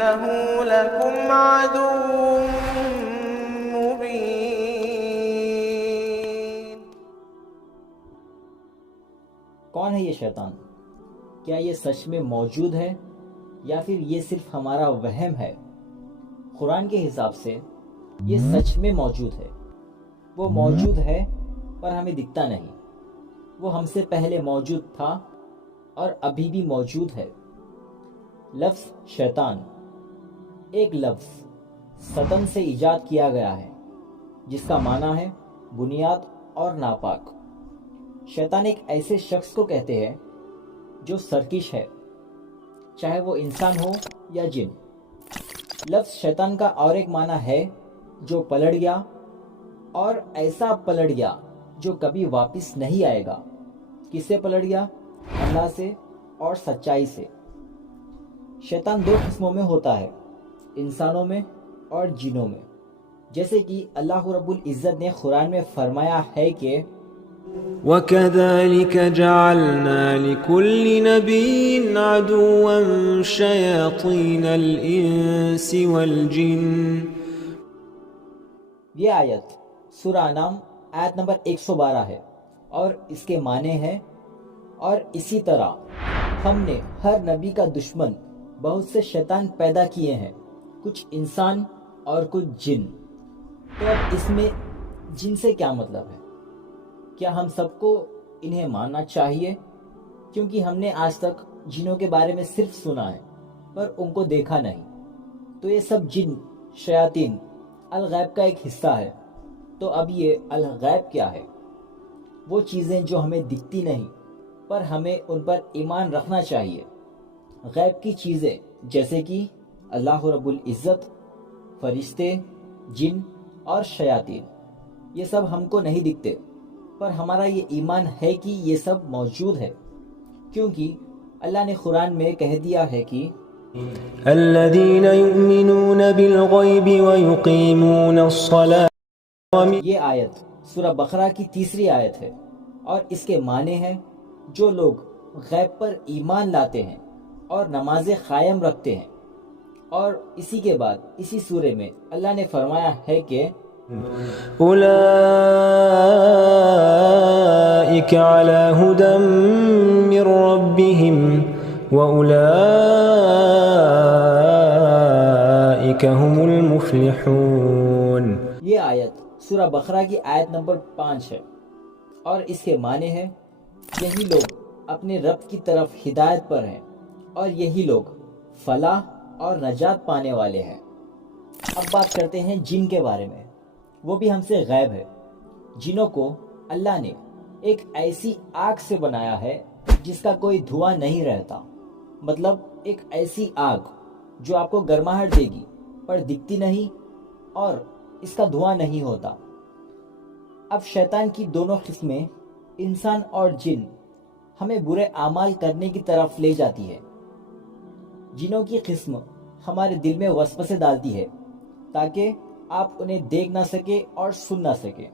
إنه لكم عدو مبين۔ کون ہے یہ شیطان؟ کیا یہ سچ میں موجود ہے یا پھر یہ صرف ہمارا وہم ہے؟ قرآن کے حساب سے یہ سچ میں موجود ہے۔ وہ موجود ہے پر ہمیں دکھتا نہیں۔ وہ ہم سے پہلے موجود تھا اور ابھی بھی موجود ہے۔ لفظ شیطان ایک لفظ سطن سے ایجاد کیا گیا ہے جس کا معنی ہے بنیاد اور ناپاک۔ شیطان ایک ایسے شخص کو کہتے ہیں جو سرکش ہے، چاہے وہ انسان ہو یا جن۔ لفظ شیطان کا اور ایک معنی ہے جو پلٹ گیا، اور ایسا پلٹ گیا جو کبھی واپس نہیں آئے گا۔ کس سے پلٹ گیا؟ اللہ سے اور سچائی سے۔ شیطان دو قسموں میں ہوتا ہے، انسانوں میں اور جنوں میں، جیسے کہ اللہ رب العزت نے قرآن میں فرمایا ہے کہ وَكَذَلِكَ جَعَلْنَا لِكُلِّ نَبِيٍّ عَدُوًّا شَيَاطِينَ الْإِنسِ وَالْجِنِّ۔ یہ آیت سورہ انعام آیت نمبر 112 ہے، اور اس کے معنی ہے اور اسی طرح ہم نے ہر نبی کا دشمن بہت سے شیطان پیدا کیے ہیں، کچھ انسان اور کچھ جن۔ تو اب اس میں جن سے کیا مطلب ہے؟ کیا ہم سب کو انہیں ماننا چاہیے؟ کیونکہ ہم نے آج تک جنوں کے بارے میں صرف سنا ہے پر ان کو دیکھا نہیں۔ تو یہ سب جن، شیاطین الغیب کا ایک حصہ ہے۔ تو اب یہ الغیب کیا ہے؟ وہ چیزیں جو ہمیں دکھتی نہیں پر ہمیں ان پر ایمان رکھنا چاہیے۔ غیب کی چیزیں جیسے کہ اللہ رب العزت، فرشتے، جن اور شیاطین، یہ سب ہم کو نہیں دکھتے پر ہمارا یہ ایمان ہے کہ یہ سب موجود ہے، کیونکہ اللہ نے قرآن میں کہہ دیا ہے کہ الذين يؤمنون بالغيب ويقيمون الصلاة۔ یہ آیت سورہ بقرہ کی تیسری آیت ہے، اور اس کے معنی ہے جو لوگ غیب پر ایمان لاتے ہیں اور نمازیں قائم رکھتے ہیں۔ اور اسی کے بعد اسی سورے میں اللہ نے فرمایا ہے کہ أولئك على هدى من ربهم وأولئك هم المفلحون۔ یہ آیت سورہ بقرہ کی آیت نمبر 5 ہے، اور اس کے معنی ہے یہی لوگ اپنے رب کی طرف ہدایت پر ہیں، اور یہی لوگ فلاح اور نجات پانے والے ہیں۔ اب بات کرتے ہیں جن کے بارے میں۔ وہ بھی ہم سے غائب ہے۔ جنوں کو اللہ نے ایک ایسی آگ سے بنایا ہے جس کا کوئی دھواں نہیں رہتا، مطلب ایک ایسی آگ جو آپ کو گرماہٹ دے گی پر دکھتی نہیں اور اس کا دھواں نہیں ہوتا۔ اب شیطان کی دونوں قسمیں، انسان اور جن، ہمیں برے اعمال کرنے کی طرف لے جاتی ہے۔ جنوں کی قسم ہمارے دل میں وسوسے ڈالتی ہے تاکہ آپ انہیں دیکھ نہ سکے اور سن نہ سکے۔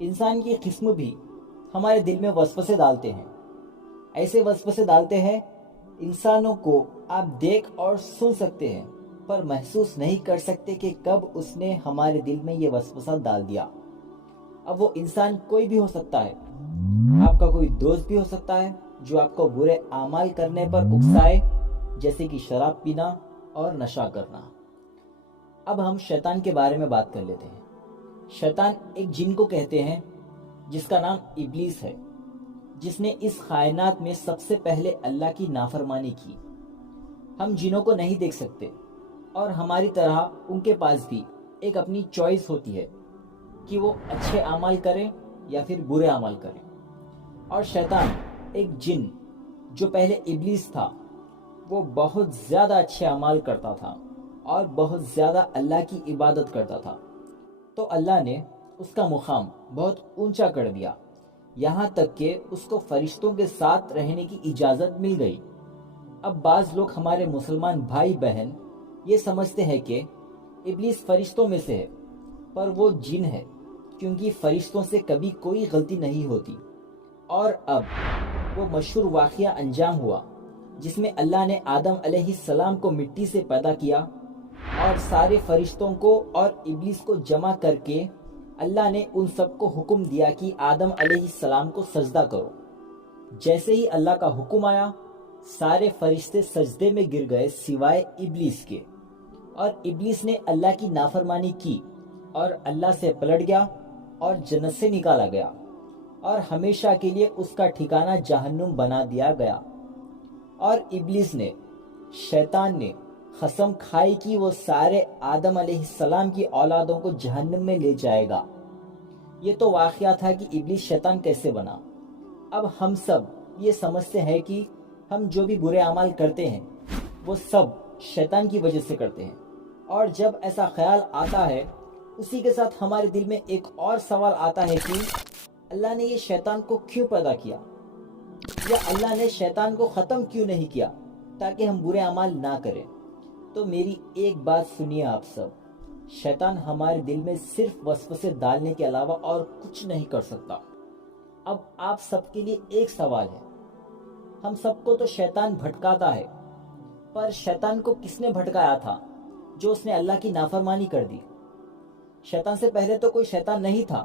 انسان کی قسم بھی ہمارے دل میں وسوسے ڈالتے ہیں، ایسے وسوسے ڈالتے ہیں انسانوں کو آپ دیکھ اور سن سکتے ہیں پر محسوس نہیں کر سکتے کہ کب اس نے ہمارے دل میں یہ وسوسہ ڈال دیا۔ اب وہ انسان کوئی بھی ہو سکتا ہے، آپ کا کوئی دوست بھی ہو سکتا ہے جو آپ کو برے اعمال کرنے پر اکسائے، جیسے کہ شراب پینا اور نشہ کرنا۔ اب ہم شیطان کے بارے میں بات کر لیتے ہیں۔ شیطان ایک جن کو کہتے ہیں جس کا نام ابلیس ہے، جس نے اس کائنات میں سب سے پہلے اللہ کی نافرمانی کی۔ ہم جنوں کو نہیں دیکھ سکتے، اور ہماری طرح ان کے پاس بھی ایک اپنی چوائس ہوتی ہے کہ وہ اچھے اعمال کریں یا پھر برے اعمال کریں۔ اور شیطان ایک جن جو پہلے ابلیس تھا، وہ بہت زیادہ اچھے اعمال کرتا تھا اور بہت زیادہ اللہ کی عبادت کرتا تھا۔ تو اللہ نے اس کا مقام بہت اونچا کر دیا، یہاں تک کہ اس کو فرشتوں کے ساتھ رہنے کی اجازت مل گئی۔ اب بعض لوگ ہمارے مسلمان بھائی بہن یہ سمجھتے ہیں کہ ابلیس فرشتوں میں سے ہے، پر وہ جن ہے، کیونکہ فرشتوں سے کبھی کوئی غلطی نہیں ہوتی۔ اور اب وہ مشہور واقعہ انجام ہوا جس میں اللہ نے آدم علیہ السلام کو مٹی سے پیدا کیا اور سارے فرشتوں کو اور ابلیس کو جمع کر کے اللہ نے ان سب کو حکم دیا کہ آدم علیہ السلام کو سجدہ کرو۔ جیسے ہی اللہ کا حکم آیا سارے فرشتے سجدے میں گر گئے سوائے ابلیس کے، اور ابلیس نے اللہ کی نافرمانی کی اور اللہ سے پلٹ گیا اور جنت سے نکالا گیا اور ہمیشہ کے لیے اس کا ٹھکانہ جہنم بنا دیا گیا۔ اور ابلیس نے، شیطان نے قسم کھائی کہ وہ سارے آدم علیہ السلام کی اولادوں کو جہنم میں لے جائے گا۔ یہ تو واقعہ تھا کہ ابلیس شیطان کیسے بنا۔ اب ہم سب یہ سمجھتے ہیں کہ ہم جو بھی برے اعمال کرتے ہیں وہ سب شیطان کی وجہ سے کرتے ہیں، اور جب ایسا خیال آتا ہے اسی کے ساتھ ہمارے دل میں ایک اور سوال آتا ہے کہ اللہ نے یہ شیطان کو کیوں پیدا کیا، یا اللہ نے شیطان کو ختم کیوں نہیں کیا تاکہ ہم برے اعمال نہ کریں۔ تو میری ایک بات سنیے آپ سب، شیطان ہمارے دل میں صرف وسوسے ڈالنے کے علاوہ اور کچھ نہیں کر سکتا۔ اب آپ سب کے لیے ایک سوال ہے، ہم سب کو تو شیطان بھٹکاتا ہے، پر شیطان کو کس نے بھٹکایا تھا جو اس نے اللہ کی نافرمانی کر دی؟ شیطان سے پہلے تو کوئی شیطان نہیں تھا،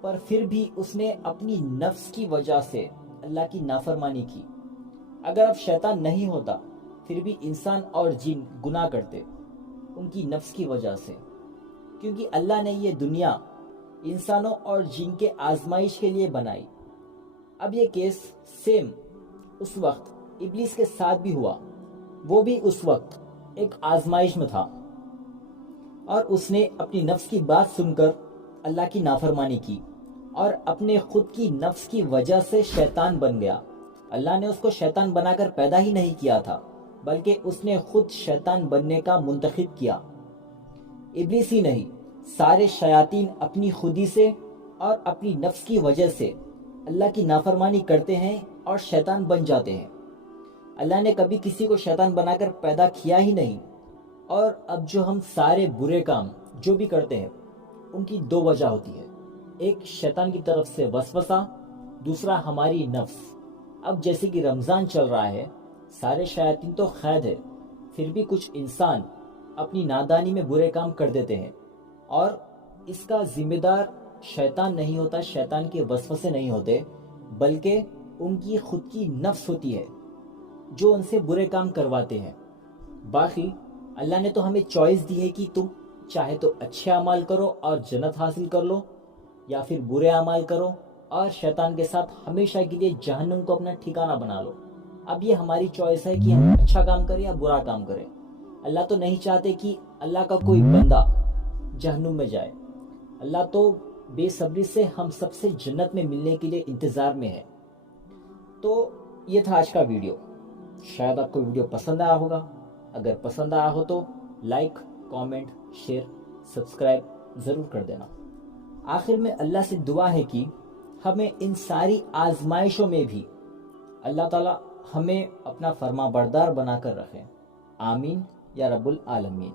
پر پھر بھی اس نے اپنی نفس کی وجہ سے اللہ کی نافرمانی کی۔ اگر اب شیطان نہیں ہوتا پھر بھی انسان اور جن گناہ کرتے ان کی نفس کی وجہ سے، کیونکہ اللہ نے یہ دنیا انسانوں اور جن کے آزمائش کے لیے بنائی۔ اب یہ کیس سیم اس وقت ابلیس کے ساتھ بھی ہوا، وہ بھی اس وقت ایک آزمائش میں تھا اور اس نے اپنی نفس کی بات سن کر اللہ کی نافرمانی کی اور اپنے خود کی نفس کی وجہ سے شیطان بن گیا۔ اللہ نے اس کو شیطان بنا کر پیدا ہی نہیں کیا تھا، بلکہ اس نے خود شیطان بننے کا منتخب کیا۔ ابلیس ہی نہیں، سارے شیاطین اپنی خودی سے اور اپنی نفس کی وجہ سے اللہ کی نافرمانی کرتے ہیں اور شیطان بن جاتے ہیں۔ اللہ نے کبھی کسی کو شیطان بنا کر پیدا کیا ہی نہیں۔ اور اب جو ہم سارے برے کام جو بھی کرتے ہیں ان کی دو وجہ ہوتی ہے، ایک شیطان کی طرف سے وسوسہ، دوسرا ہماری نفس۔ اب جیسے کہ رمضان چل رہا ہے، سارے شیاطین تو قید ہے، پھر بھی کچھ انسان اپنی نادانی میں برے کام کر دیتے ہیں، اور اس کا ذمہ دار شیطان نہیں ہوتا، شیطان کے وسوسے نہیں ہوتے، بلکہ ان کی خود کی نفس ہوتی ہے جو ان سے برے کام کرواتے ہیں۔ باقی اللہ نے تو ہمیں چوائس دی ہے کہ تم چاہے تو اچھے اعمال کرو اور جنت حاصل کر لو، یا پھر برے اعمال کرو اور شیطان کے ساتھ ہمیشہ کے لیے جہنم کو اپنا ٹھکانہ بنا لو۔ اب یہ ہماری چوائس ہے کہ ہم اچھا کام کریں یا برا کام کریں۔ اللہ تو نہیں چاہتے کہ اللہ کا کوئی بندہ جہنم میں جائے۔ اللہ تو بے صبری سے ہم سب سے جنت میں ملنے کے لیے انتظار میں ہے۔ تو یہ تھا آج کا ویڈیو، شاید آپ کو ویڈیو پسند آیا ہوگا۔ اگر پسند آیا ہو تو لائک، کامنٹ، شیئر، سبسکرائب ضرور کر دینا۔ آخر میں اللہ سے دعا ہے کہ ہمیں ان ساری آزمائشوں میں بھی اللہ تعالیٰ ہمیں اپنا فرما بردار بنا کر رکھے۔ آمین یا رب العالمین۔